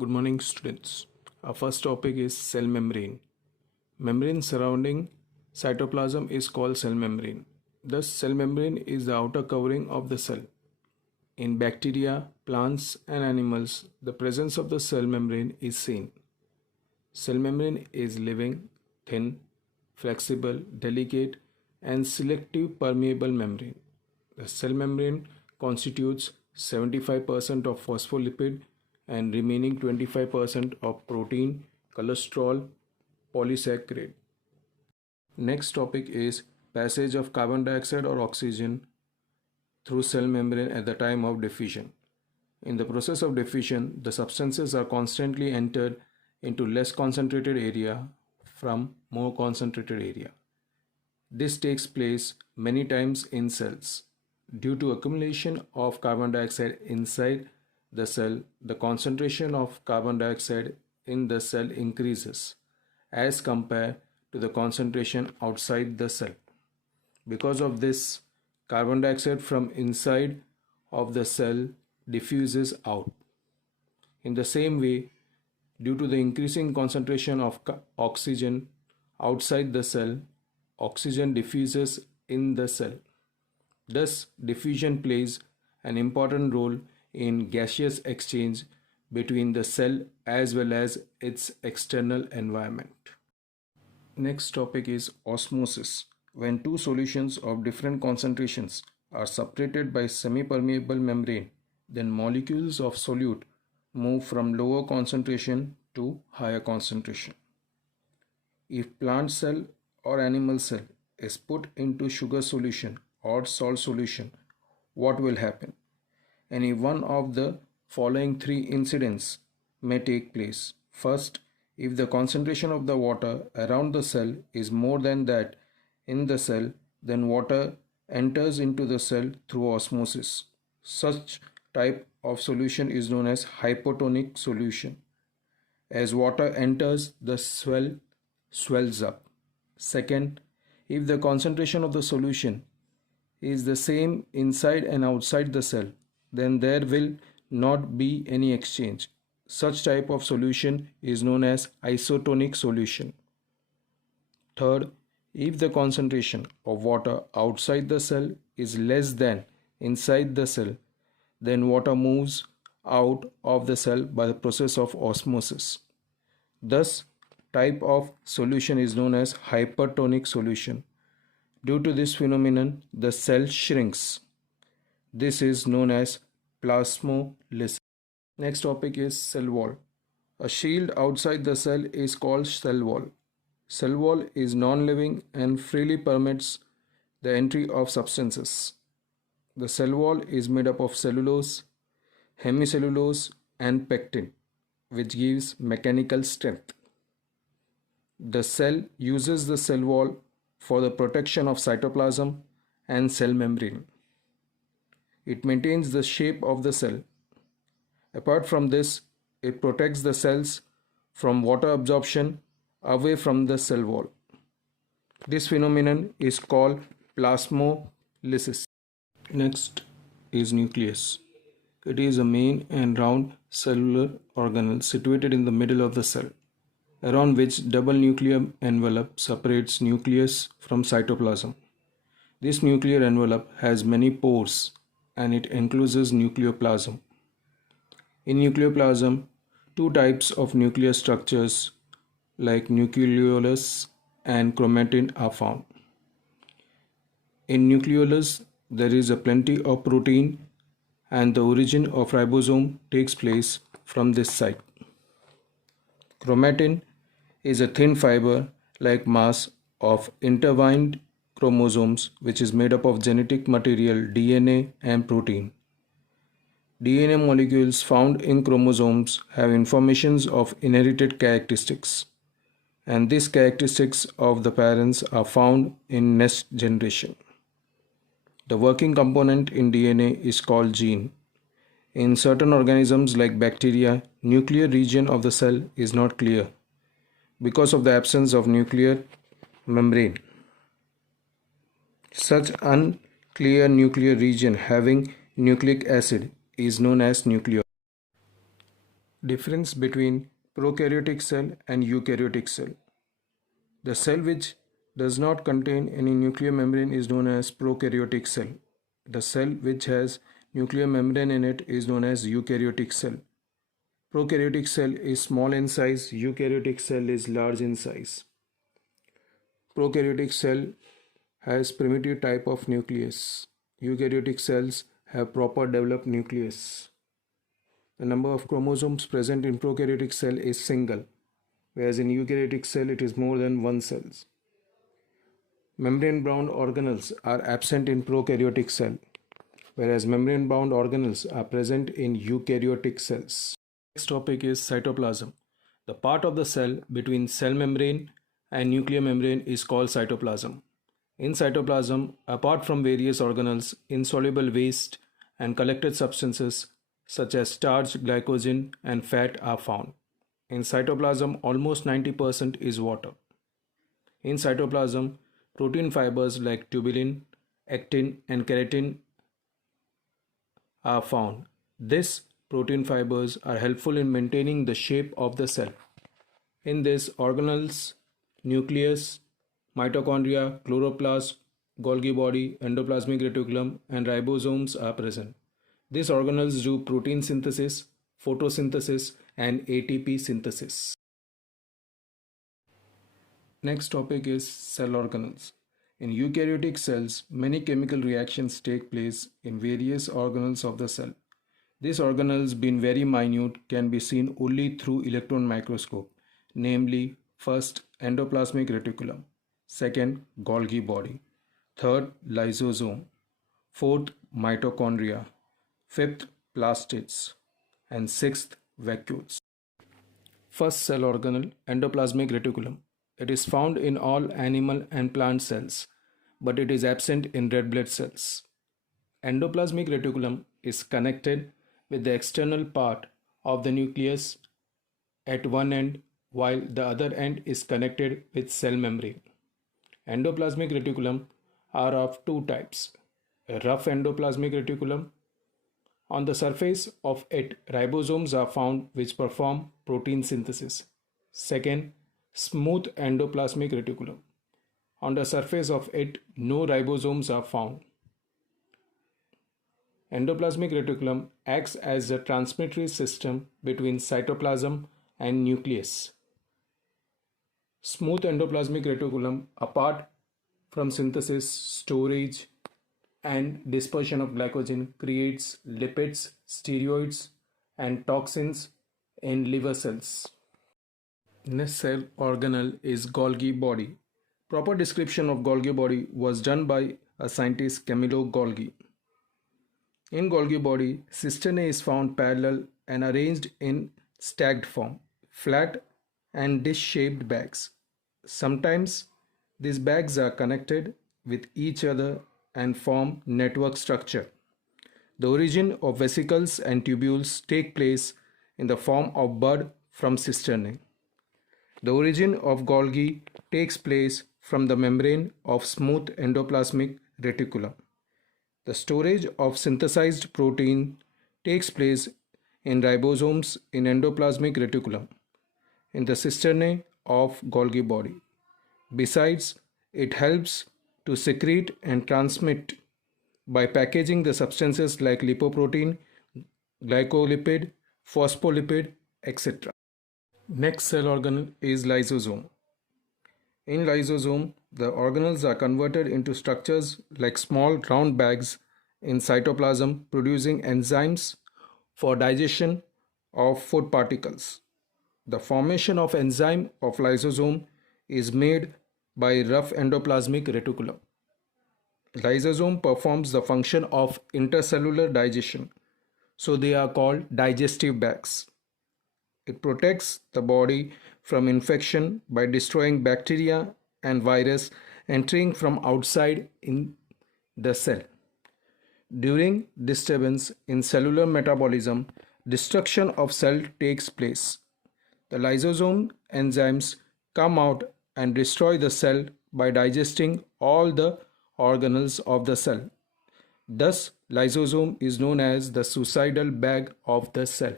Good morning, students. Our first topic is cell membrane. Membrane surrounding cytoplasm is called cell membrane. Thus, cell membrane is the outer covering of the cell. In bacteria, plants, and animals, the presence of the cell membrane is seen. Cell membrane is living, thin, flexible, delicate, and selective permeable membrane. The cell membrane constitutes 75% of phospholipid and remaining 25% of protein, cholesterol, polysaccharide. Next topic is passage of carbon dioxide or oxygen through cell membrane at the time of diffusion. In the process of diffusion, the substances are constantly entered into less concentrated area from more concentrated area. This takes place many times in cells. Due to accumulation of carbon dioxide inside the cell, the concentration of carbon dioxide in the cell increases as compared to the concentration outside the cell. Because of this, carbon dioxide from inside of the cell diffuses out. In the same way, due to the increasing concentration of oxygen outside the cell, oxygen diffuses in the cell. Thus, diffusion plays an important role in gaseous exchange between the cell as well as its external environment. Next topic is osmosis. When two solutions of different concentrations are separated by semi-permeable membrane, then molecules of solute move from lower concentration to higher concentration. If plant cell or animal cell is put into sugar solution or salt solution, what will happen? Any one of the following three incidents may take place. First, if the concentration of the water around the cell is more than that in the cell, then water enters into the cell through osmosis. Such type of solution is known as hypotonic solution. As water enters, the cell swells up. Second, if the concentration of the solution is the same inside and outside the cell, then there will not be any exchange. Such type of solution is known as isotonic solution. Third, if the concentration of water outside the cell is less than inside the cell, then water moves out of the cell by the process of osmosis. Thus, type of solution is known as hypertonic solution. Due to this phenomenon, the cell shrinks. This is known as plasmolysis. Next topic is cell wall. A shield outside the cell is called cell wall. Cell wall is non-living and freely permits the entry of substances. The cell wall is made up of cellulose, hemicellulose, and pectin, which gives mechanical strength. The cell uses the cell wall for the protection of cytoplasm and cell membrane. It maintains the shape of the cell. Apart from this, it protects the cells from water absorption away from the cell wall. This phenomenon is called plasmolysis. Next is nucleus. It is a main and round cellular organelle situated in the middle of the cell, around which double nuclear envelope separates nucleus from cytoplasm. This nuclear envelope has many pores and it encloses nucleoplasm. In nucleoplasm, two types of nuclear structures like nucleolus and chromatin are found. In nucleolus, there is a plenty of protein and the origin of ribosome takes place from this site. Chromatin is a thin fiber-like mass of intertwined chromosomes which is made up of genetic material DNA and protein. DNA molecules found in chromosomes have informations of inherited characteristics, and these characteristics of the parents are found in next generation. The working component in DNA is called gene. In certain organisms like bacteria, nuclear region of the cell is not clear because of the absence of nuclear membrane. Such unclear nuclear region having nucleic acid is known as nucleus. Difference between prokaryotic cell and eukaryotic cell. The cell which does not contain any nuclear membrane is known as prokaryotic cell. The cell which has nuclear membrane in it is known as eukaryotic cell. Prokaryotic cell is small in size, eukaryotic cell is large in size. Prokaryotic cell has primitive type of nucleus. Eukaryotic cells have proper developed nucleus. The number of chromosomes present in prokaryotic cell is single, whereas in eukaryotic cell it is more than one cells. Membrane-bound organelles are absent in prokaryotic cell, whereas membrane-bound organelles are present in eukaryotic cells. Next topic is cytoplasm. The part of the cell between cell membrane and nuclear membrane is called cytoplasm. In cytoplasm, apart from various organelles, insoluble waste and collected substances such as starch, glycogen, and fat are found. In cytoplasm, almost 90% is water. In cytoplasm, protein fibers like tubulin, actin, and keratin are found. These protein fibers are helpful in maintaining the shape of the cell. In this, organelles, nucleus, mitochondria, chloroplast, Golgi body, endoplasmic reticulum, and ribosomes are present. These organelles do protein synthesis, photosynthesis, and ATP synthesis. Next topic is cell organelles. In eukaryotic cells, many chemical reactions take place in various organelles of the cell. These organelles, being very minute, can be seen only through electron microscope, namely, first, endoplasmic reticulum, second, Golgi body, third, lysosome, fourth, mitochondria, fifth, plastids, and sixth, vacuoles. First cell organelle, endoplasmic reticulum. It is found in all animal and plant cells, but it is absent in red blood cells. Endoplasmic reticulum is connected with the external part of the nucleus at one end, while the other end is connected with cell membrane. Endoplasmic reticulum are of two types: a rough endoplasmic reticulum. On the surface of it, ribosomes are found which perform protein synthesis. Second, smooth endoplasmic reticulum. On the surface of it, no ribosomes are found. Endoplasmic reticulum acts as a transmittary system between cytoplasm and nucleus. Smooth endoplasmic reticulum, apart from synthesis, storage, and dispersion of glycogen, creates lipids, steroids, and toxins in liver cells. Next cell organelle is Golgi body. Proper description of Golgi body was done by a scientist, Camillo Golgi. In Golgi body, cisternae is found parallel and arranged in stacked form, flat and dish-shaped bags. Sometimes these bags are connected with each other and form network structure. The origin of vesicles and tubules take place in the form of bud from cisternae. The origin of Golgi takes place from the membrane of smooth endoplasmic reticulum. The storage of synthesized protein takes place in ribosomes in endoplasmic reticulum, in the cisternae of Golgi body. Besides, it helps to secrete and transmit by packaging the substances like lipoprotein, glycolipid, phospholipid, etc. Next cell organelle is lysosome. In lysosome, the organelles are converted into structures like small round bags in cytoplasm, producing enzymes for digestion of food particles. The formation of enzyme of lysosome is made by rough endoplasmic reticulum. Lysosome performs the function of intercellular digestion, so they are called digestive bags. It protects the body from infection by destroying bacteria and virus entering from outside in the cell. During disturbance in cellular metabolism, destruction of cell takes place. The lysosome enzymes come out and destroy the cell by digesting all the organelles of the cell. Thus, lysosome is known as the suicidal bag of the cell.